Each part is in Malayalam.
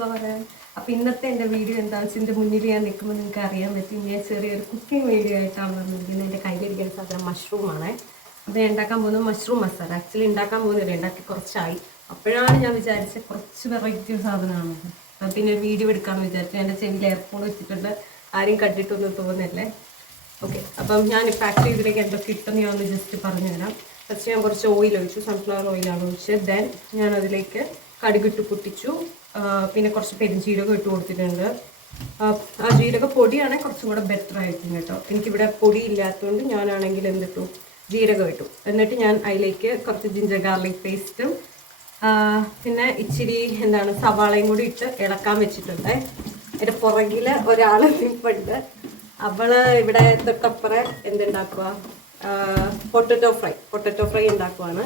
സൺഫ്ലവർ. അപ്പോൾ ഇന്നത്തെ എൻ്റെ വീഡിയോ എന്താണെന്ന് വെച്ചാൽ എൻ്റെ മുന്നിൽ ഞാൻ നിൽക്കുമ്പോൾ നിങ്ങൾക്ക് അറിയാൻ പറ്റും ഞാൻ ചെറിയൊരു കുക്കിംഗ് വീഡിയോ ആയിട്ടാണ് വന്നിരിക്കുന്നത്. എൻ്റെ കയ്യിലിരിക്കുന്ന സാധനം മഷ്റൂമാണ്. അപ്പോൾ ഞാൻ ഉണ്ടാക്കാൻ പോകുന്നത് മഷ്റൂം മസാല. ആക്ച്വലി ഉണ്ടാക്കാൻ പോകുന്നില്ല, ഉണ്ടാക്കി കുറച്ചായി. അപ്പോഴാണ് ഞാൻ വിചാരിച്ചത് കുറച്ച് വെറൈറ്റി സാധനമാണ്. അപ്പം പിന്നെ ഒരു വീഡിയോ എടുക്കാമെന്ന് വിചാരിച്ചു. എൻ്റെ ചെവിയിൽ എയർപോഡ് വെച്ചിട്ടുണ്ട്, ആരും കണ്ടിട്ടൊന്നും തോന്നല്ലേ. ഓക്കെ, അപ്പം ഞാനിപ്പോൾ ആക്ച്വലി ഇതിലേക്ക് എന്തൊക്കെ ഇട്ടെന്ന് ഞാൻ ഒന്ന് ജസ്റ്റ് പറഞ്ഞു തരാം. ഫസ്റ്റ് ഞാൻ കുറച്ച് ഓയിൽ ഒഴിച്ചു, സൺഫ്ലവർ ഓയിലാണ് ഒഴിച്ചത്. ദെൻ ഞാൻ അതിലേക്ക് കടുകിട്ട് പൊട്ടിച്ചു, പിന്നെ കുറച്ച് പെരുംജീരകം ഇട്ട് കൊടുത്തിട്ടുണ്ട്. ആ ജീരക പൊടിയാണെങ്കിൽ കുറച്ചും കൂടെ ബെറ്റർ ആയിരിക്കും കേട്ടോ. എനിക്കിവിടെ പൊടി ഇല്ലാത്തതുകൊണ്ട് ഞാനാണെങ്കിൽ എന്തിട്ടു, ജീരകം ഇട്ടു. എന്നിട്ട് ഞാൻ അതിലേക്ക് കുറച്ച് ജിഞ്ചർ ഗാർലിക് പേസ്റ്റും പിന്നെ ഇച്ചിരി എന്താണ് സവാളയും കൂടി ഇട്ട് ഇളക്കാൻ വെച്ചിട്ടുണ്ട്. എൻ്റെ പുറകിൽ ഒരാൾ നിൽപ്പുണ്ട്. അവൾ ഇവിടെ തൊട്ടപ്പുറം എന്തുണ്ടാക്കുക, പൊട്ടറ്റോ ഫ്രൈ ഉണ്ടാക്കുവാണ്.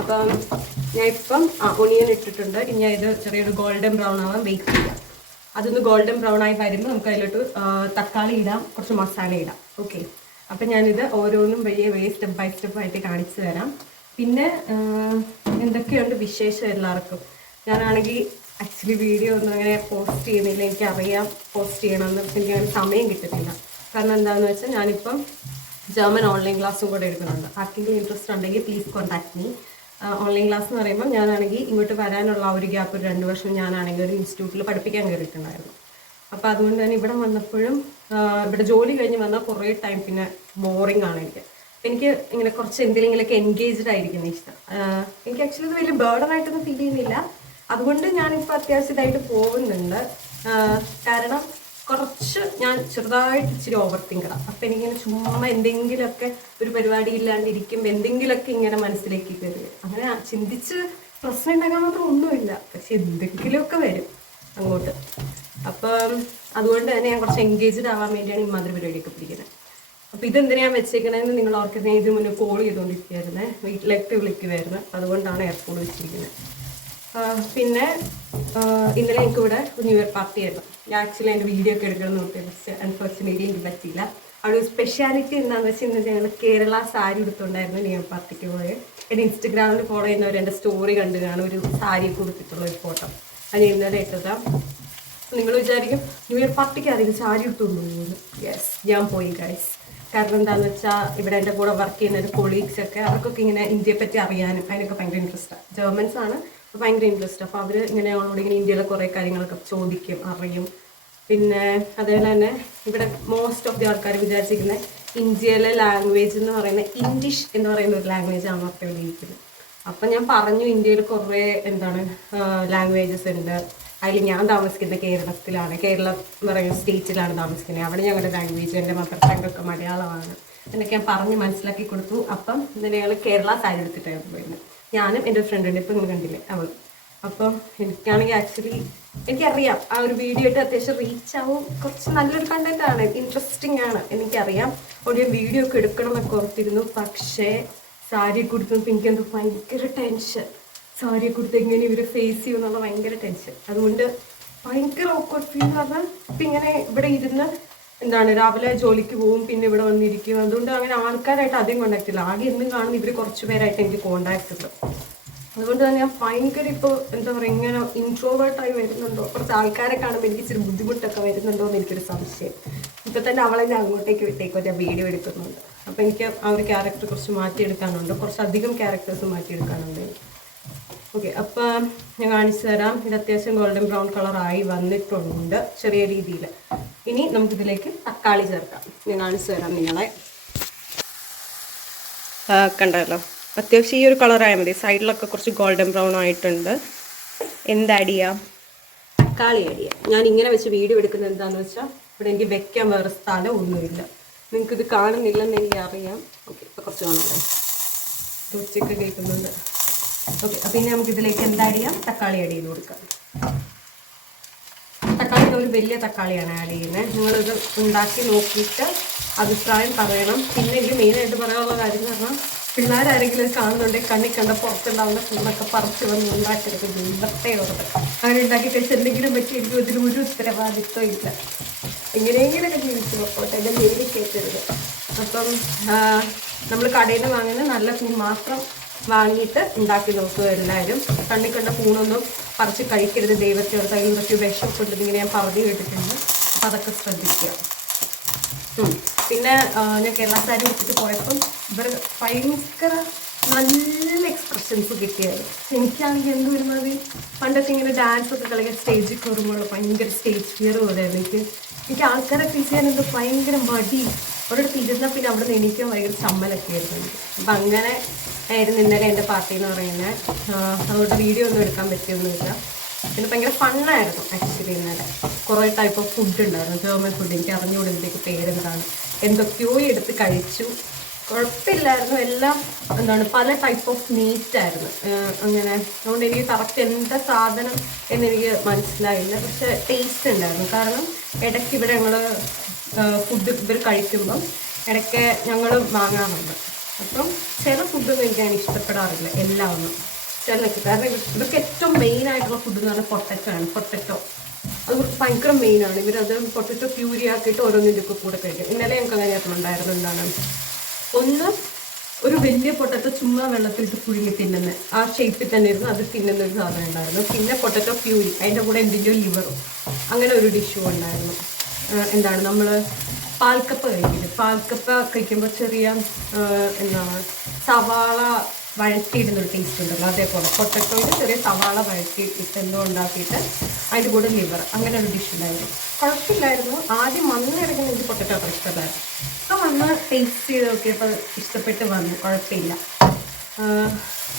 അപ്പം ഞാൻ ഇപ്പം ഒണിയൻ ഇട്ടിട്ടുണ്ട്. ഇനി ഇത് ചെറിയൊരു ഗോൾഡൻ ബ്രൗൺ ആവാൻ വെയിറ്റ് ചെയ്യാം. അതൊന്ന് ഗോൾഡൻ ബ്രൗൺ ആയി വരുമ്പോൾ നമുക്ക് അതിലോട്ട് തക്കാളി ഇടാം, കുറച്ച് മസാല ഇടാം. ഓക്കെ, അപ്പം ഞാനിത് ഓരോന്നും വയ്യ സ്റ്റെപ്പ് ബൈ സ്റ്റെപ്പ് ആയിട്ട് കാണിച്ചു തരാം. പിന്നെ എന്തൊക്കെയുണ്ട് വിശേഷം എല്ലാവർക്കും. ഞാനാണെങ്കിൽ ആക്ച്വലി വീഡിയോ ഒന്നും അങ്ങനെ പോസ്റ്റ് ചെയ്യുന്നില്ല. എനിക്കറിയാം പോസ്റ്റ് ചെയ്യണമെന്ന്, എനിക്ക് അങ്ങനെ സമയം കിട്ടത്തില്ല. കാരണം എന്താണെന്ന് വെച്ചാൽ ഞാനിപ്പം ജർമ്മൻ ഓൺലൈൻ ക്ലാസ്സും കൂടെ എടുക്കുന്നുണ്ട്. ആർക്കെങ്കിലും ഇൻട്രസ്റ്റ് ഉണ്ടെങ്കിൽ please contact me. Online class എന്ന് പറയുമ്പോൾ ഞാനാണെങ്കിൽ ഇങ്ങോട്ട് വരാനുള്ള ആ ഒരു ഗ്യാപ്പ്, ഒരു 2 വർഷം ഞാനാണെങ്കിൽ ഒരു ഇൻസ്റ്റിറ്റ്യൂട്ടിൽ പഠിപ്പിക്കാൻ കയറിയിട്ടുണ്ടായിരുന്നു. അപ്പോൾ അതുകൊണ്ട് തന്നെ ഇവിടെ വന്നപ്പോഴും ഇവിടെ ജോലി കഴിഞ്ഞ് വന്നാൽ കുറേ ടൈം പിന്നെ ബോറിംഗ് ആണ് എനിക്ക് ഇങ്ങനെ കുറച്ച് എന്തെങ്കിലുമൊക്കെ എൻഗേജ്ഡ് ആയിരിക്കുന്ന ഇഷ്ടം. എനിക്ക് ആക്ച്വലി ഇത് വലിയ ബേർഡനായിട്ടൊന്നും ഫീൽ ചെയ്യുന്നില്ല. അതുകൊണ്ട് ഞാനിപ്പോൾ അത്യാവശ്യമായിട്ട് പോകുന്നുണ്ട്. കാരണം കുറച്ച് ഞാൻ ചെറുതായിട്ട് ഇച്ചിരി ഓവർ തിങ്കറാണ്. അപ്പം എനിക്കിങ്ങനെ ചുമ്മാ എന്തെങ്കിലുമൊക്കെ ഒരു പരിപാടി ഇല്ലാണ്ടിരിക്കുമ്പോൾ എന്തെങ്കിലുമൊക്കെ ഇങ്ങനെ മനസ്സിലേക്ക് കയറി. അങ്ങനെ ചിന്തിച്ച് പ്രശ്നം ഉണ്ടാക്കാൻ മാത്രം ഒന്നുമില്ല, പക്ഷെ എന്തെങ്കിലുമൊക്കെ വരും അങ്ങോട്ട്. അപ്പം അതുകൊണ്ട് തന്നെ ഞാൻ കുറച്ച് എൻഗേജ്ഡ് ആവാൻ വേണ്ടിയാണ് ഈ മാതിരി പരിപാടിയൊക്കെ പിടിക്കുന്നത്. അപ്പോൾ ഇതെന്തിനാണ് വെച്ചേക്കണതെന്ന് നിങ്ങൾ ഓർക്കുന്നത്. ഇതിന് മുന്നേ കോൾ ചെയ്തുകൊണ്ടിരിക്കുകയായിരുന്നേ, വീട്ടിലേക്ക് വിളിക്കുമായിരുന്നു. അതുകൊണ്ടാണ് എയർപോർട്ട് വെച്ചിരിക്കുന്നത്. പിന്നെ ഇന്നലെ എനിക്കിവിടെ ന്യൂ ഇയർ പാർട്ടി ആയിരുന്നു. ഞാൻ ആക്ച്വലി എൻ്റെ വീഡിയോ ഒക്കെ എടുക്കണം നോക്കി, പക്ഷേ അൺഫോർച്ചുനേറ്റ്ലി എനിക്ക് പറ്റിയില്ല. അവിടെ ഒരു സ്പെഷ്യാലിറ്റി എന്താണെന്ന് വെച്ചാൽ ഇന്ന് ഞങ്ങൾ കേരള സാരി എടുത്തുകൊണ്ടായിരുന്നു ന്യൂ ഇയർ പാർട്ടിക്ക് പോയത്. എൻ്റെ ഇൻസ്റ്റഗ്രാമിൽ ഫോളോ ചെയ്യുന്നവർ എൻ്റെ സ്റ്റോറി കണ്ടു കാണും, ഒരു സാരി കൊടുത്തിട്ടുള്ള ഒരു ഫോട്ടോ. അത് ഇന്നലെ ഇട്ടതാ. നിങ്ങൾ വിചാരിക്കും ന്യൂ ഇയർ പാർട്ടിക്ക് അധികം സാരി എടുത്തുകൊണ്ട് പോകുന്നു. യെസ്, ഞാൻ പോയി ഗൈസ്. കാരണം എന്താണെന്ന് വെച്ചാൽ ഇവിടെ എൻ്റെ കൂടെ വർക്ക് ചെയ്യുന്ന ഒരു കൊളീഗ്സൊക്കെ, അവർക്കൊക്കെ ഇങ്ങനെ ഇന്ത്യയെ പറ്റി അറിയാനും അതിനൊക്കെ ഭയങ്കര ഇൻട്രസ്റ്റാണ്. ജർമ്മൻസ് ആണ്, ഭയങ്കര ഇൻട്രസ്റ്റ്. അപ്പോൾ അവർ ഇങ്ങനെ അവളോട് ഇങ്ങനെ ഇന്ത്യയിലെ കുറേ കാര്യങ്ങളൊക്കെ ചോദിക്കും, അറിയും. പിന്നെ അതേപോലെ തന്നെ ഇവിടെ മോസ്റ്റ് ഓഫ് ദി ആൾക്കാർ വിചാരിച്ചിരിക്കുന്നത് ഇന്ത്യയിലെ ലാംഗ്വേജ് എന്ന് പറയുന്നത് ഇംഗ്ലീഷ് എന്ന് പറയുന്ന ഒരു ലാംഗ്വേജ് ആണ് ഒക്കെ വിളിക്കുന്നത്. അപ്പം ഞാൻ പറഞ്ഞു ഇന്ത്യയിൽ കുറേ എന്താണ് ലാംഗ്വേജസ് ഉണ്ട്. അതിൽ ഞാൻ താമസിക്കുന്ന കേരളത്തിലാണ്, കേരളം എന്ന് പറയുന്ന സ്റ്റേറ്റിലാണ് താമസിക്കുന്നത്. അവിടെ ഞങ്ങളുടെ ലാംഗ്വേജ്, എൻ്റെ മദർ ടങ് ഒക്കെ മലയാളമാണ് എന്നൊക്കെ ഞാൻ പറഞ്ഞ് മനസ്സിലാക്കി കൊടുത്തു. അപ്പം ഇന്നലെ ഞങ്ങൾ കേരള സാരി എടുത്തിട്ടായിരുന്നു പോയിരുന്നത്. ഞാനും എൻ്റെ ഫ്രണ്ടുണ്ട്, ഇപ്പം നിങ്ങൾ കണ്ടില്ലേ അവൾ. അപ്പം എനിക്കാണെങ്കിൽ ആക്ച്വലി എനിക്കറിയാം ആ ഒരു വീഡിയോ ആയിട്ട് അത്യാവശ്യം റീച്ച് ആവും, കുറച്ച് നല്ലൊരു കണ്ടന്റ് ആണ്, ഇൻട്രസ്റ്റിംഗ് ആണ് എനിക്കറിയാം. ഒരു വീഡിയോ ഒക്കെ എടുക്കണം എന്നൊക്കെ ഓർത്തിരുന്നു. പക്ഷേ സാരിയെ കൊടുത്തപ്പോൾ എനിക്കെന്തോ ഭയങ്കര ടെൻഷൻ. സാരിയെ കൊടുത്ത് എങ്ങനെ ഇവർ ഫേസ് ചെയ്യും എന്നുള്ള ഭയങ്കര ടെൻഷൻ. അതുകൊണ്ട് ഭയങ്കര ഓക്വേർഡ് ഫീൽ പറഞ്ഞാൽ ഇപ്പം ഇങ്ങനെ ഇവിടെ ഇരുന്ന് എന്താണ് രാവിലെ ജോലിക്ക് പോവും, പിന്നെ ഇവിടെ വന്നിരിക്കും. അതുകൊണ്ട് അങ്ങനെ ആൾക്കാരായിട്ട് അധികം കോണ്ടാക്ട് ഇല്ല. ആകെ എന്നും കാണുന്ന ഇവർ കുറച്ച് പേരായിട്ട് എനിക്ക് കോണ്ടാക്ട് ഉണ്ട്. അതുകൊണ്ട് തന്നെ ഞാൻ ഭയങ്കര ഇപ്പോൾ എന്താ പറയുക ഇങ്ങനെ ഇൻട്രോവേർട്ടായി വരുന്നുണ്ടോ, കുറച്ച് ആൾക്കാരെ കാണുമ്പോൾ എനിക്ക് ഇച്ചിരി ബുദ്ധിമുട്ടൊക്കെ വരുന്നുണ്ടോ എന്ന് എനിക്കൊരു സംശയം. ഇപ്പം തന്നെ അവളെ ഞാൻ അങ്ങോട്ടേക്ക് വിട്ടേക്കോ, ഞാൻ വീഡിയോ എടുക്കുന്നുണ്ട്. അപ്പോൾ എനിക്ക് ആ ഒരു ക്യാരക്ടർ കുറച്ച് മാറ്റിയെടുക്കാനുണ്ട്, കുറച്ചധികം ക്യാരക്ടേഴ്സ് മാറ്റിയെടുക്കാനുണ്ട് എനിക്ക്. ഓക്കെ, അപ്പം ഞാൻ കാണിച്ചു തരാം. ഇത് അത്യാവശ്യം ഗോൾഡൻ ബ്രൗൺ കളറായി വന്നിട്ടുണ്ട് ചെറിയ രീതിയിൽ. ഇനി നമുക്കിതിലേക്ക് തക്കാളി ചേർക്കാം. ഞാൻ കാണിച്ചു തരാം നിങ്ങളെ. കണ്ടല്ലോ, അത്യാവശ്യം ഈ ഒരു കളറായാൽ മതി. സൈഡിലൊക്കെ കുറച്ച് ഗോൾഡൻ ബ്രൗൺ ആയിട്ടുണ്ട്. എന്ത് ആഡ് ചെയ്യാം? തക്കാളി ആഡ് ചെയ്യാം. ഞാൻ ഇങ്ങനെ വെച്ച് വീഡിയോ എടുക്കുന്നത് എന്താണെന്ന് വെച്ചാൽ ഇവിടെ എനിക്ക് വെക്കാൻ വേറെ സ്ഥലം ഒന്നുമില്ല. നിങ്ങൾക്കിത് കാണുന്നില്ലെന്ന് എനിക്ക് അറിയാം. ഓക്കെ, ഇപ്പോൾ കുറച്ച് കാണാം, ഉച്ചയ്ക്ക് കേൾക്കുന്നുണ്ട്. ഓക്കെ, അപ്പം ഇനി നമുക്കിതിലേക്ക് എന്താ ആഡ് ചെയ്യാം? തക്കാളി ആഡ് ചെയ്ത് കൊടുക്കാം. തക്കാളി ഒരു വലിയ തക്കാളിയാണ് ആഡ് ചെയ്യുന്നത്. നിങ്ങളിത് ഉണ്ടാക്കി നോക്കിയിട്ട് അഭിപ്രായം പറയണം. പിന്നെ എനിക്ക് മെയിനായിട്ട് പറയാനുള്ള കാര്യം എന്ന് പറഞ്ഞാൽ പിള്ളേരാരെങ്കിലും കാണുന്നുണ്ടെങ്കിൽ കണ്ണി കണ്ട പുറത്തുണ്ടാവുന്ന ഫുഡൊക്കെ പറിച്ച് വന്ന് ഉണ്ടാക്കരുത്. ദൈവത്തെ ഓർത്ത് അങ്ങനെ ഉണ്ടാക്കി കഴിച്ച് എന്തെങ്കിലും പറ്റി എനിക്ക് ഇതിന് ഒരു ഉത്തരവാദിത്വം ഇല്ല. എങ്ങനെയെങ്കിലൊക്കെ ജീവിച്ചു നോക്കോട്ടെ, എന്നെ ജയിലിൽ കയറ്റരുത്. അപ്പം നമ്മൾ കടയിൽ നിന്ന് വാങ്ങുന്ന നല്ല കൂൺ മാത്രം വാങ്ങിയിട്ട് ഉണ്ടാക്കി നോക്കുക എല്ലാവരും. കണ്ണിക്കണ്ട കൂണൊന്നും പറിച്ച് കഴിക്കരുത്, ദൈവത്തെ ഓർത്ത് അതിൽ എന്തൊക്കെയോ വിഷമൊക്കെ ഉണ്ടെന്ന് ഇങ്ങനെ ഞാൻ പറഞ്ഞു കേട്ടിട്ടുണ്ട്. അപ്പം അതൊക്കെ ശ്രദ്ധിക്കുക. പിന്നെ ഞാൻ കേരള സാരി എടുത്തിട്ട് പോയപ്പം ഇവർ ഭയങ്കര നല്ല എക്സ്പ്രഷൻസ് കിട്ടിയായിരുന്നു. എനിക്കാണെങ്കിൽ എന്ത് വരുന്നത് പണ്ടൊക്കെ ഇങ്ങനെ ഡാൻസ് ഒക്കെ കളിക്കാൻ സ്റ്റേജിൽ കയറുമ്പോൾ ഭയങ്കര സ്റ്റേജ് ഫിയർ പോലെയായിരുന്നു. എനിക്ക് ആൾക്കാരെ ഫേസ് ചെയ്യാൻ എന്തോ ഭയങ്കര മടി. ഒരിടത്ത് ഇരുന്നാൽ പിന്നെ അവിടെ നിന്ന് എണീക്കാൻ ഭയങ്കര ചമ്മലൊക്കെ ആയിരുന്നു എനിക്ക്. അപ്പം അങ്ങനെ ആയിരുന്നു ഇന്നലെ എൻ്റെ പാർട്ടി എന്ന് പറയുന്നത്. അതുകൊണ്ട് വീഡിയോ ഒന്നും എടുക്കാൻ പറ്റിയൊന്നുമില്ല. പിന്നെ ഭയങ്കര ഫണ്ണായിരുന്നു ആക്ച്വലി. ഇന്നലെ കുറേ ടൈപ്പ് ഓഫ് ഫുഡ് ഉണ്ടായിരുന്നു, ജർമ്മൻ ഫുഡ്. എനിക്ക് അറിഞ്ഞുകൂടുന്നതിലേക്ക് പേരെന്താണ്, എന്തൊക്കെയോ എടുത്ത് കഴിച്ചു. കുഴപ്പമില്ലായിരുന്നു. എല്ലാം പല ടൈപ്പ് ഓഫ് മീറ്റ് ആയിരുന്നു. അങ്ങനെ അതുകൊണ്ട് എനിക്ക് കറക്റ്റ് എന്താ സാധനം എന്നെനിക്ക് മനസ്സിലായില്ല. പക്ഷെ ടേസ്റ്റ് ഉണ്ടായിരുന്നു. കാരണം ഇടയ്ക്ക് ഇവിടെ ഞങ്ങൾ ഫുഡ് ഇവർ കഴിക്കുമ്പം ഇടയ്ക്ക് ഞങ്ങൾ വാങ്ങാറുണ്ട്. അപ്പം ചില ഫുഡൊന്നും എനിക്ക് അങ്ങനെ ഇഷ്ടപ്പെടാറില്ല, എല്ലാം ഒന്നും ചിലക്ക്. കാരണം ഇവർക്ക് ഏറ്റവും മെയിൻ ആയിട്ടുള്ള ഫുഡ് എന്ന് പറഞ്ഞാൽ പൊട്ടറ്റോ ആണ്. പൊട്ടറ്റോ അത് ഭയങ്കര മെയിനാണ്. ഇവരത് പൊട്ടറ്റോ പ്യൂരി ആക്കിയിട്ട് ഓരോന്നിൻ്റെ കൂടെ കഴിക്കും. ഇന്നലെ ഞങ്ങൾക്ക് അങ്ങനെ ഉണ്ടായിരുന്നു. ഒന്ന് ഒരു വലിയ പൊട്ടറ്റോ ചുമ്മാ വെള്ളത്തിലിട്ട് പുഴുങ്ങി തിന്നുന്ന ആ ഷേപ്പിൽ തന്നെ ഇരുന്ന് അത് തിന്നുന്ന ഒരു സാധനം ഉണ്ടായിരുന്നു. പിന്നെ പൊട്ടറ്റോ പ്യൂരി, അതിൻ്റെ കൂടെ എന്തിൻ്റെയോ ലിവറും, അങ്ങനെ ഒരു ഡിഷും ഉണ്ടായിരുന്നു. നമ്മൾ പാൽക്കപ്പ കഴിക്കില്ല, പാൽക്കപ്പ കഴിക്കുമ്പോൾ ചെറിയ സവാള വഴറ്റിയിടുന്നൊരു ടേസ്റ്റ് ഉണ്ടല്ലോ, അതേപോലെ പൊട്ടറ്റോയിൽ ചെറിയ സവാള വഴറ്റി ഇട്ടെന്തോ ഉണ്ടാക്കിയിട്ട് അതിൻ്റെ കൂടെ ലിവർ, അങ്ങനെ ഒരു ഡിഷ് ഉണ്ടായിരുന്നു. കുഴപ്പമില്ലായിരുന്നു. ആദ്യം വന്നിടയ്ക്കുന്ന എനിക്ക് പൊട്ടറ്റോ അത്ര ഇഷ്ടമല്ലായിരുന്നു. അപ്പോൾ വന്ന് ടേസ്റ്റ് ചെയ്ത് നോക്കിയപ്പോൾ ഇഷ്ടപ്പെട്ട് വന്നു, കുഴപ്പമില്ല.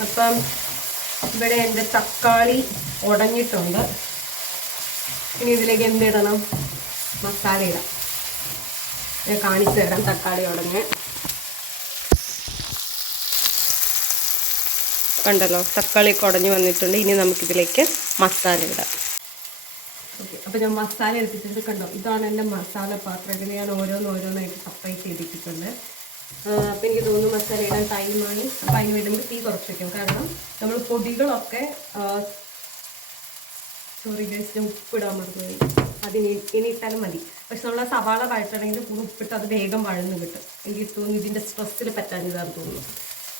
അപ്പം ഇവിടെ എൻ്റെ തക്കാളി ഉടഞ്ഞിട്ടുണ്ട്. ഇനി ഇതിലേക്ക് എന്തിടണം? മസാല ഇടാം. ഞാൻ കാണിച്ചു തരാം. തക്കാളി ഉടഞ്ഞ് കണ്ടല്ലോ, തക്കാളി ഉടഞ്ഞ് വന്നിട്ടുണ്ട്. ഇനി നമുക്കിതിലേക്ക് മസാല ഇടാം. ഓക്കെ, അപ്പോൾ ഞാൻ മസാല എടുത്തിട്ടുണ്ട്. കണ്ടോ, ഇതാണ് എൻ്റെ മസാല പാത്രം. ഇതിൽ ഞാൻ ഓരോന്നായിട്ട് സെപ്പറേറ്റ് ചെയ്തിട്ടുണ്ട്. അപ്പോൾ എനിക്ക് തോന്നുന്നു മസാല ഇടാൻ ടൈമായി. അപ്പോൾ അതിന് വേണ്ടി നമുക്ക് തീ കുറച്ച് വയ്ക്കും. കാരണം നമ്മൾ പൊടികളൊക്കെ ഉപ്പിടാൻ മറന്നുപോയി. ഇനി ഇട്ടാലും മതി. പക്ഷെ നമ്മൾ ആ സവാള വഴറ്റണമെങ്കിൽ കൂടെ ഉപ്പിട്ട് അത് വേഗം വഴന്ന് കിട്ടും. എനിക്ക് തോന്നുന്നു ഇതിൻ്റെ സ്ട്രെസ്സിൽ പറ്റാഞ്ഞതാന്ന് തോന്നുന്നു.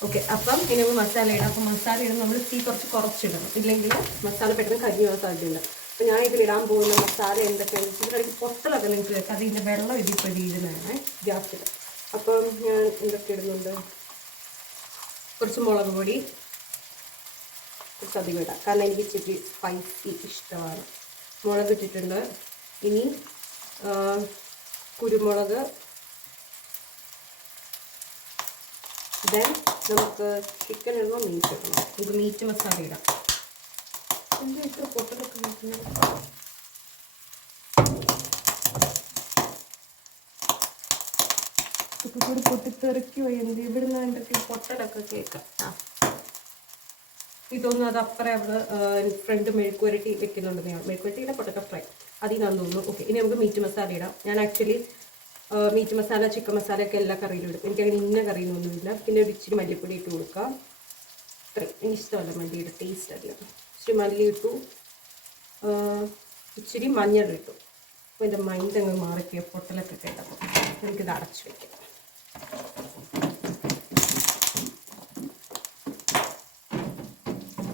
ഓക്കെ, അപ്പം ഇനി നമുക്ക് മസാല ഇടാം. അപ്പം മസാല ഇടുമ്പോൾ നമ്മൾ തീ കുറച്ചിടണം, ഇല്ലെങ്കിൽ മസാല പെട്ടെന്ന് കരിഞ്ഞു പോകാൻ സാധ്യതയുണ്ട്. അപ്പോൾ ഞാൻ ഇതിലിടാൻ പോകുന്ന മസാല എന്തൊക്കെയാണെന്ന് വെച്ചാൽ ഇതിലേക്ക് പൊട്ടലൊക്കെ നിങ്ങൾക്ക് കേൾക്കാം. അതിൻ്റെ വെള്ളം ഇതിപ്പോൾ വീഴുന്നതാണ് ഗ്യാസിൽ. അപ്പം ഞാൻ എന്തൊക്കെ ഇടുന്നുണ്ട്? കുറച്ച് മുളക് പൊടി, കുറച്ച് അധികം ഇടാം, കാരണം എനിക്ക് ഇച്ചിരി സ്പൈസി ഇഷ്ടമാണ്. മുളക് ഇട്ടിട്ടുണ്ട്. ഇനി കുരുമുളക്. ദെൻ നമുക്ക് ചിക്കൻ ഇടണോ മീറ്റ് ഇടണോ? നമുക്ക് മീറ്റ് മസാല ഇടാം. എന്താ ഇത്ര പൊട്ടലൊക്കെ വീട്ടുന്നത്? കൂടി പൊട്ടിത്തെറിക്കുമോ എന്ത്? ഇവിടുന്ന് എന്തൊക്കെ പൊട്ടലൊക്കെ കേൾക്കാം. ഇതൊന്നും അത് അപ്പുറം അവള് ഫ്രണ്ട് മെഴുക്കുവരട്ടി വെക്കുന്നുണ്ടെന്ന് ഞാൻ. മെഴുക്കുവരട്ടിയുടെ പൊട്ടറ്റോ ഫ്രൈ അതിനാന്ന് തോന്നുന്നു. ഓക്കെ, ഇനി നമുക്ക് മീറ്റ് മസാല ഇടാം. ഞാൻ actually meat masala, chicken masala ഒക്കെ എല്ലാ കറിയിലും ഇടും. എനിക്കങ്ങനെ ഇന്ന കറിയൊന്നുമില്ല. പിന്നെ ഒരു ഇച്ചിരി മല്ലിപ്പൊടി ഇട്ട് കൊടുക്കാം. ഇത്രയും എനിക്കിഷ്ടമല്ല മല്ലിയുടെ ടേസ്റ്റ് അറിയാം. ഇച്ചിരി മല്ലി ഇട്ടു, ഇച്ചിരി മഞ്ഞളിട്ടു. അപ്പോൾ എൻ്റെ മൈൻഡ് അങ്ങ് മാറിക്കിയ പൊട്ടലൊക്കെ കേട്ടപ്പോൾ എനിക്കിത് അടച്ചു വയ്ക്കാം.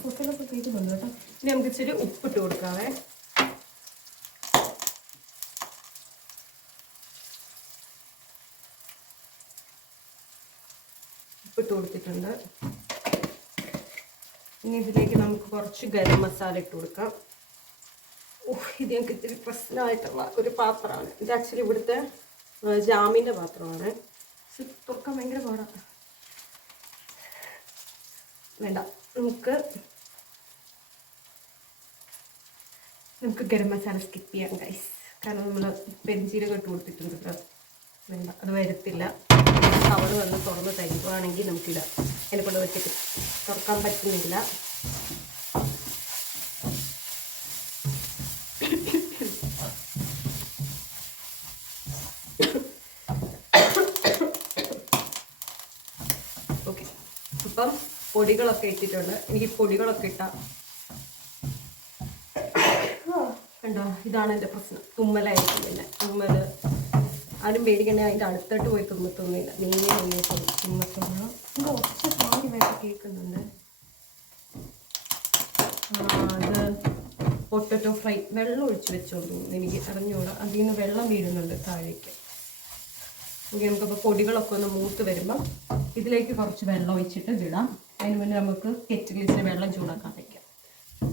പൊട്ടലൊക്കെ കേൾക്കുന്നുണ്ട് കേട്ടോ. ഇനി നമുക്ക് ഇച്ചിരി ഉപ്പിട്ട് കൊടുക്കാവേ. ഉപ്പിട്ട് കൊടുത്തിട്ടുണ്ട്. ഇനി ഇതിലേക്ക് നമുക്ക് കുറച്ച് ഗരം മസാല ഇട്ട് കൊടുക്കാം. ഇത് ഞങ്ങൾക്ക് ഇത്തിരി പ്രശ്നമായിട്ടുള്ള ഒരു പാത്രമാണ്. ഇത് ആക്ച്വലി ഇവിടുത്തെ ജാമിൻ്റെ പാത്രമാണ്. പക്ഷെ തുറക്കാൻ ഭയങ്കര പാടാണ്. വേണ്ട, നമുക്ക് ഗരം മസാല സ്കിപ്പ് ചെയ്യാം ഗൈസ്. കാരണം നമ്മൾ പെരിഞ്ചീരകം ഇട്ട് കൊടുത്തിട്ടുണ്ട്. വേണ്ട, അത് വരത്തില്ല. കവർ വന്ന് തുറന്ന് തരുവാണെങ്കിൽ നമുക്കിടാം. എന്നെ കൊണ്ട് വെച്ചിട്ട് തുറക്കാൻ പറ്റുന്നില്ല. ഓക്കെ, അപ്പം പൊടികളൊക്കെ ഇട്ടിട്ടുണ്ട്. എനിക്ക് പൊടികളൊക്കെ ഇട്ടാൽ കണ്ടോ, ഇതാണ് എൻ്റെ പ്രശ്നം. തുമ്മലായിരിക്കും. പിന്നെ ആരും പേടിക്കണ്ടേ, അതിൻ്റെ അടുത്തോട്ട് പോയി തുമ്മത്തൊന്നുമില്ല. നീങ്ങി തുമ്മത്തൊന്നും. ഇത് ഒറ്റ സാരി വേറെ കേൾക്കുന്നുണ്ട്. അത് പൊട്ടറ്റോ ഫ്രൈ വെള്ളം ഒഴിച്ച് വെച്ചോളൂ, എനിക്ക് അറിഞ്ഞുകൂടാ. അതിൽ നിന്ന് വെള്ളം വീഴുന്നുണ്ട് താഴേക്ക്. ഓക്കെ, നമുക്കപ്പോൾ പൊടികളൊക്കെ ഒന്ന് മൂത്ത് വരുമ്പം ഇതിലേക്ക് കുറച്ച് വെള്ളം ഒഴിച്ചിട്ട് ഇടാം. അതിന് മുന്നേ നമുക്ക് കെറ്റിലിച്ച് വെള്ളം ചൂടാക്കാൻ വയ്ക്കാം.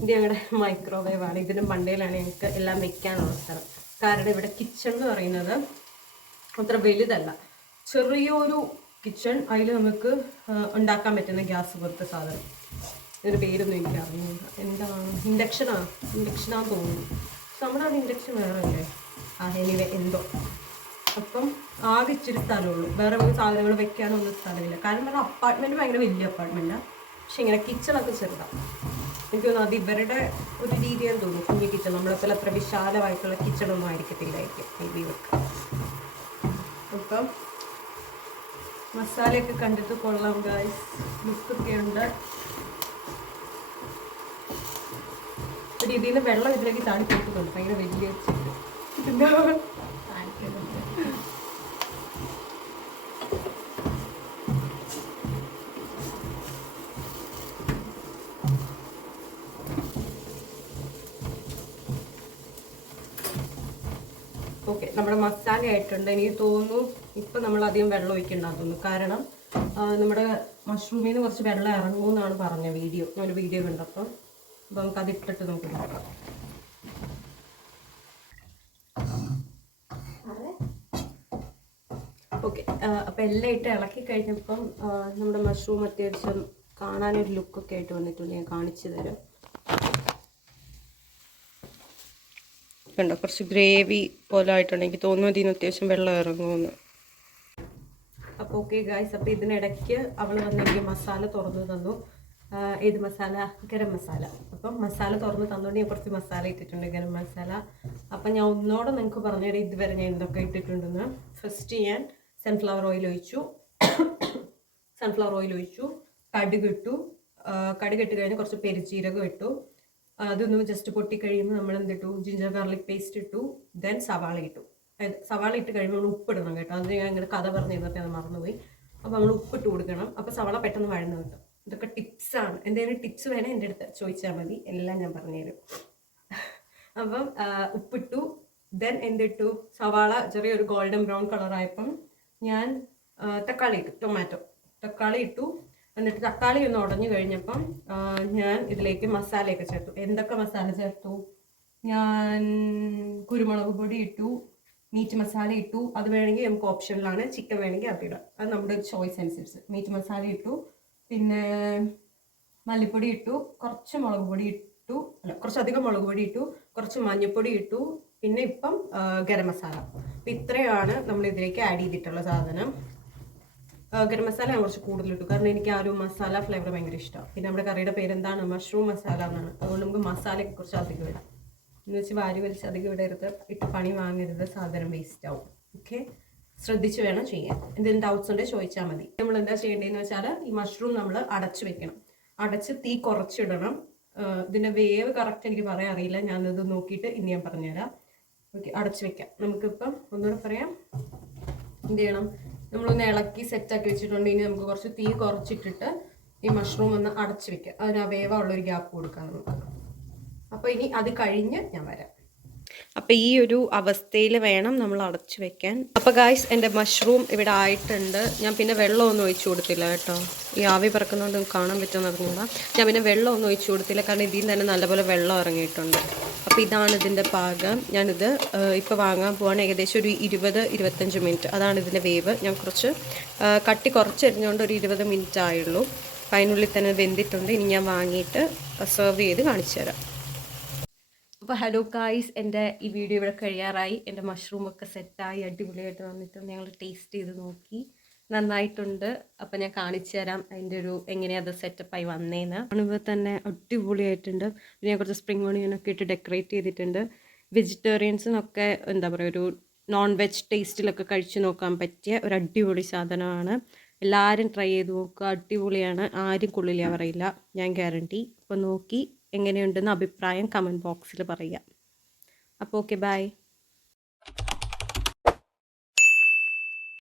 ഇത് ഞങ്ങളുടെ മൈക്രോവേവ് ആണ്. ഇതിന് മണ്ടയിലാണ് ഞങ്ങൾക്ക് എല്ലാം വെക്കാനുള്ള സ്ഥലം. കാരണം ഇവിടെ കിച്ചൺ എന്ന് പറയുന്നത് അത്ര വലുതല്ല, ചെറിയൊരു കിച്ചൺ. അതിൽ നമുക്ക് ഉണ്ടാക്കാൻ പറ്റുന്ന ഗ്യാസ് പോലത്തെ സാധനം. ഇതിൻ്റെ പേരൊന്നും എനിക്ക് അറിഞ്ഞില്ല. എന്താണ്, ഇൻഡക്ഷനാന്ന് തോന്നുന്നു. നമ്മുടെ അവിടെ ഇൻഡക്ഷൻ വേറെ അല്ലേ? എനിവേ എന്തോ. അപ്പം ആകെ ഇച്ചിരി സ്ഥലമുള്ളൂ, വേറെ സാധനങ്ങൾ വെക്കാനൊന്നും സ്ഥലമില്ല. കാരണം പറഞ്ഞാൽ അപ്പാർട്ട്മെൻറ്റ് ഭയങ്കര വലിയ അപ്പാർട്ട്മെൻറ്റാണ്, പക്ഷെ ഇങ്ങനെ കിച്ചണൊക്കെ ചെറുതാണ്. എനിക്ക് തോന്നുന്നു അത് ഇവരുടെ ഒരു രീതിയെന്ന് തോന്നുന്നു, കുഞ്ഞു കിച്ചൺ. നമ്മളെപ്പോലെ അത്ര വിശാലമായിട്ടുള്ള കിച്ചണൊന്നും ആയിരിക്കത്തില്ലായിരിക്കും മേ വെക്കാം. അപ്പം മസാലയൊക്കെ കണ്ടിട്ട് കൊള്ളാം ഗായ്സ്, ലുക്കൊക്കെ ഉണ്ട്. ഒരു ഇതിൽ നിന്ന് വെള്ളം ഇതിലേക്ക് താഴെ കൊടുക്കുന്നുണ്ട്, ഭയങ്കര വലിയ ഓക്കെ. നമ്മുടെ മസാല ആയിട്ടുണ്ട്. എനിക്ക് തോന്നുന്നു ഇപ്പം നമ്മൾ അധികം വെള്ളം ഒഴിക്കണ്ടെന്ന് തോന്നുന്നു. കാരണം നമ്മുടെ മഷ്റൂമിൽ നിന്ന് കുറച്ച് വെള്ളം ഇറങ്ങുമെന്നാണ് പറഞ്ഞ വീഡിയോ, ഒരു വീഡിയോ കണ്ടപ്പം. അപ്പം നമുക്കത് ഇട്ടിട്ട് നമുക്ക് നോക്കാം. ഓക്കെ, അപ്പം എല്ലാം ഇട്ട് ഇളക്കി കഴിഞ്ഞപ്പം നമ്മുടെ മഷ്റൂം അത്യാവശ്യം കാണാനൊരു ലുക്കൊക്കെ ആയിട്ട് വന്നിട്ടുണ്ട്. ഞാൻ കാണിച്ചു തരാം. കണ്ടോ, കുറച്ച് ഗ്രേവി പോലെ ആയിട്ടുണ്ട്. എനിക്ക് തോന്നുന്നു ഇതിന് അത്യാവശ്യം വെള്ളം ഇറങ്ങുമെന്ന്. അപ്പോൾ ഓക്കെ ഗായ്സ്, അപ്പോൾ ഇതിനിടയ്ക്ക് അവൾ വന്ന് എനിക്ക് മസാല തുറന്നു തന്നു. ഏത് മസാല? ഗരം മസാല. അപ്പം മസാല തുറന്ന് തന്നുകൊണ്ട് ഞാൻ കുറച്ച് മസാല ഇട്ടിട്ടുണ്ട്, ഗരം മസാല. അപ്പം ഞാൻ ഒന്നോടെ നിങ്ങൾക്ക് പറഞ്ഞുതരാം ഇതുവരെ ഞാൻ എന്തൊക്കെ ഇട്ടിട്ടുണ്ടെന്ന്. ഫസ്റ്റ് ഞാൻ സൺഫ്ലവർ ഓയിൽ ഒഴിച്ചു. കടുകിട്ടു. കടുകിട്ട് കഴിഞ്ഞ് കുറച്ച് പെരുജീരകം ഇട്ടു. അതൊന്നും ജസ്റ്റ് പൊട്ടിക്കഴിയുമ്പോൾ നമ്മൾ എന്തിട്ടു? ജിഞ്ചർ ഗാർലിക് പേസ്റ്റ് ഇട്ടു. ദെൻ സവാള ഇട്ടു. സവാള ഇട്ട് കഴിയുമ്പോൾ നമ്മൾ ഉപ്പിടണം കേട്ടോ. അത് ഞാൻ ഇങ്ങനെ കഥ പറഞ്ഞു തന്നിട്ട് അത് മറന്നുപോയി. അപ്പോൾ നമ്മൾ ഉപ്പിട്ട് കൊടുക്കണം. അപ്പോൾ സവാള പെട്ടെന്ന് വഴന്ന് കിട്ടും. ഇതൊക്കെ ടിപ്സാണ്. എന്തെങ്കിലും ടിപ്സ് വേണേൽ എൻ്റെ അടുത്ത് ചോദിച്ചാൽ മതി, എല്ലാം ഞാൻ പറഞ്ഞുതരും. അപ്പം ഉപ്പിട്ടു. ദെൻ എന്തിട്ടു? സവാള ചെറിയൊരു ഗോൾഡൻ ബ്രൗൺ കളറായപ്പം ഞാൻ തക്കാളി ഇട്ടു, തക്കാളി ഇട്ടു. എന്നിട്ട് തക്കാളി ഒന്ന് ഉടഞ്ഞു കഴിഞ്ഞപ്പം ഞാൻ ഇതിലേക്ക് മസാലയൊക്കെ ചേർത്തു. എന്തൊക്കെ മസാല ചേർത്തു? ഞാൻ കുരുമുളക് പൊടി ഇട്ടു, മീറ്റ് മസാല ഇട്ടു. അത് വേണമെങ്കിൽ നമുക്ക് ഓപ്ഷനിലാണ്, ചിക്കൻ വേണമെങ്കിൽ അതിടാം, അത് നമ്മുടെ ചോയ്സ് അനുസരിച്ച്. മീറ്റ് മസാല ഇട്ടു, പിന്നെ മല്ലിപ്പൊടി ഇട്ടു, കുറച്ചധികം മുളക് പൊടി ഇട്ടു, കുറച്ച് മഞ്ഞൾപ്പൊടി ഇട്ടു, പിന്നെ ഇപ്പം ഗരം മസാല. അപ്പം ഇത്രയാണ് നമ്മൾ ഇതിലേക്ക് ആഡ് ചെയ്തിട്ടുള്ള സാധനം. ഗരം മസാല ഞാൻ കുറച്ച് കൂടുതലിട്ടു, കാരണം എനിക്ക് ആ ഒരു മസാല ഫ്ലേവർ ഭയങ്കര ഇഷ്ടമാണ്. പിന്നെ നമ്മുടെ കറിയുടെ പേരെന്താണ്? മഷ്റൂം മസാല എന്നാണ്. അതുകൊണ്ട് നമുക്ക് മസാലയൊക്കെ കുറച്ച് അധികം ഇടാം. എന്ന് വെച്ച് വാരി വലിച്ച് അധികം ഇടരുത്, ഇട്ട് പണി വാങ്ങരുത്, സാധനം വേസ്റ്റ് ആവും. ഓക്കെ, ശ്രദ്ധിച്ച് വേണം ചെയ്യാൻ. എന്തെങ്കിലും ഡൗട്ട്സ് ഉണ്ടെങ്കിൽ ചോദിച്ചാൽ മതി. നമ്മൾ എന്താ ചെയ്യേണ്ടതെന്ന് വെച്ചാൽ ഈ മഷ്റൂം നമ്മൾ അടച്ച് വെക്കണം. അടച്ച് തീ കുറച്ചിടണം. ഇതിൻ്റെ വേവ് കറക്റ്റ് എനിക്ക് പറയാൻ അറിയില്ല, ഞാനത് നോക്കിയിട്ട് ഇനി ഞാൻ പറഞ്ഞുതരാം. ഓക്കെ, അടച്ച് വെക്കാം. നമുക്കിപ്പം ഒന്നുകൂടെ പറയാം. എന്ത് ചെയ്യണം? നമ്മളൊന്ന് ഇളക്കി സെറ്റാക്കി വെച്ചിട്ടുണ്ട്. ഇനി നമുക്ക് കുറച്ച് തീ കുറച്ചിട്ടിട്ട് ഈ മഷ്റൂം ഒന്ന് അടച്ച് വെക്കാം. അതിന് വേവുള്ളൊരു ഗ്യാപ്പ് കൊടുക്കാം നമുക്ക്. അപ്പോൾ ഇനി അത് കഴിഞ്ഞ് ഞാൻ വരാം. അപ്പോൾ ഈ ഒരു അവസ്ഥയിൽ വേണം നമ്മൾ അടച്ചു വെക്കാൻ. അപ്പോൾ ഗായ്സ്, എൻ്റെ മഷ്റൂം ഇവിടെ ആയിട്ടുണ്ട്. ഞാൻ പിന്നെ വെള്ളമൊന്നും ഒഴിച്ചു കൊടുത്തില്ല കേട്ടോ. ഈ ആവി പറക്കുന്നതുകൊണ്ട് കാണാൻ പറ്റുമെന്ന് അറിഞ്ഞൂടാ. ഞാൻ പിന്നെ വെള്ളമൊന്നും ഒഴിച്ചു കൊടുത്തില്ല, കാരണം ഇതിൽ നിന്ന് തന്നെ നല്ലപോലെ വെള്ളം ഇറങ്ങിയിട്ടുണ്ട്. അപ്പോൾ ഇതാണ് ഇതിൻ്റെ പാകം. ഞാനിത് ഇപ്പോൾ വാങ്ങാൻ പോവാണ്. ഏകദേശം ഒരു 20-25 മിനിറ്റ്, അതാണ് ഇതിൻ്റെ വേവ്. ഞാൻ കുറച്ച് കട്ടി കുറച്ചെറിഞ്ഞുകൊണ്ട് ഒരു 20 മിനിറ്റ് ആയുള്ളൂ. അപ്പോൾ അതിനുള്ളിൽ തന്നെ വെന്തിട്ടുണ്ട്. ഇനി ഞാൻ വാങ്ങിയിട്ട് സെർവ് ചെയ്ത് കാണിച്ചു തരാം. അപ്പോൾ ഹലോ ഗായ്സ്, എൻ്റെ ഈ വീഡിയോ ഇവിടെ കഴിയാറായി. എൻ്റെ മഷ്റൂമൊക്കെ സെറ്റായി അടിപൊളിയായിട്ട് വന്നിട്ടുണ്ട്. ഞങ്ങൾ ടേസ്റ്റ് ചെയ്ത് നോക്കി, നന്നായിട്ടുണ്ട്. അപ്പം ഞാൻ കാണിച്ചു തരാം അതിൻ്റെ ഒരു എങ്ങനെയാണ് അത് സെറ്റപ്പായി വന്നേന്ന്. കാണുമ്പോൾ തന്നെ അടിപൊളിയായിട്ടുണ്ട്. പിന്നെ ഞാൻ കുറച്ച് സ്പ്രിംഗ് ഓണിയനൊക്കെ ഇട്ട് ഡെക്കറേറ്റ് ചെയ്തിട്ടുണ്ട്. വെജിറ്റേറിയൻസിനൊക്കെ എന്താ പറയുക, ഒരു നോൺ വെജ് ടേസ്റ്റിലൊക്കെ കഴിച്ച് നോക്കാൻ പറ്റിയ ഒരു അടിപൊളി സാധനമാണ്. എല്ലാവരും ട്രൈ ചെയ്ത് നോക്കുക, അടിപൊളിയാണ്. ആരും കൊള്ളില്ല പറയില്ല, ഞാൻ ഗ്യാരണ്ടി. അപ്പോൾ നോക്കി എങ്ങനെയുണ്ടെന്ന് അഭിപ്രായം കമൻറ്റ് ബോക്സിൽ പറയുക. അപ്പോൾ ഓക്കെ, ബൈ.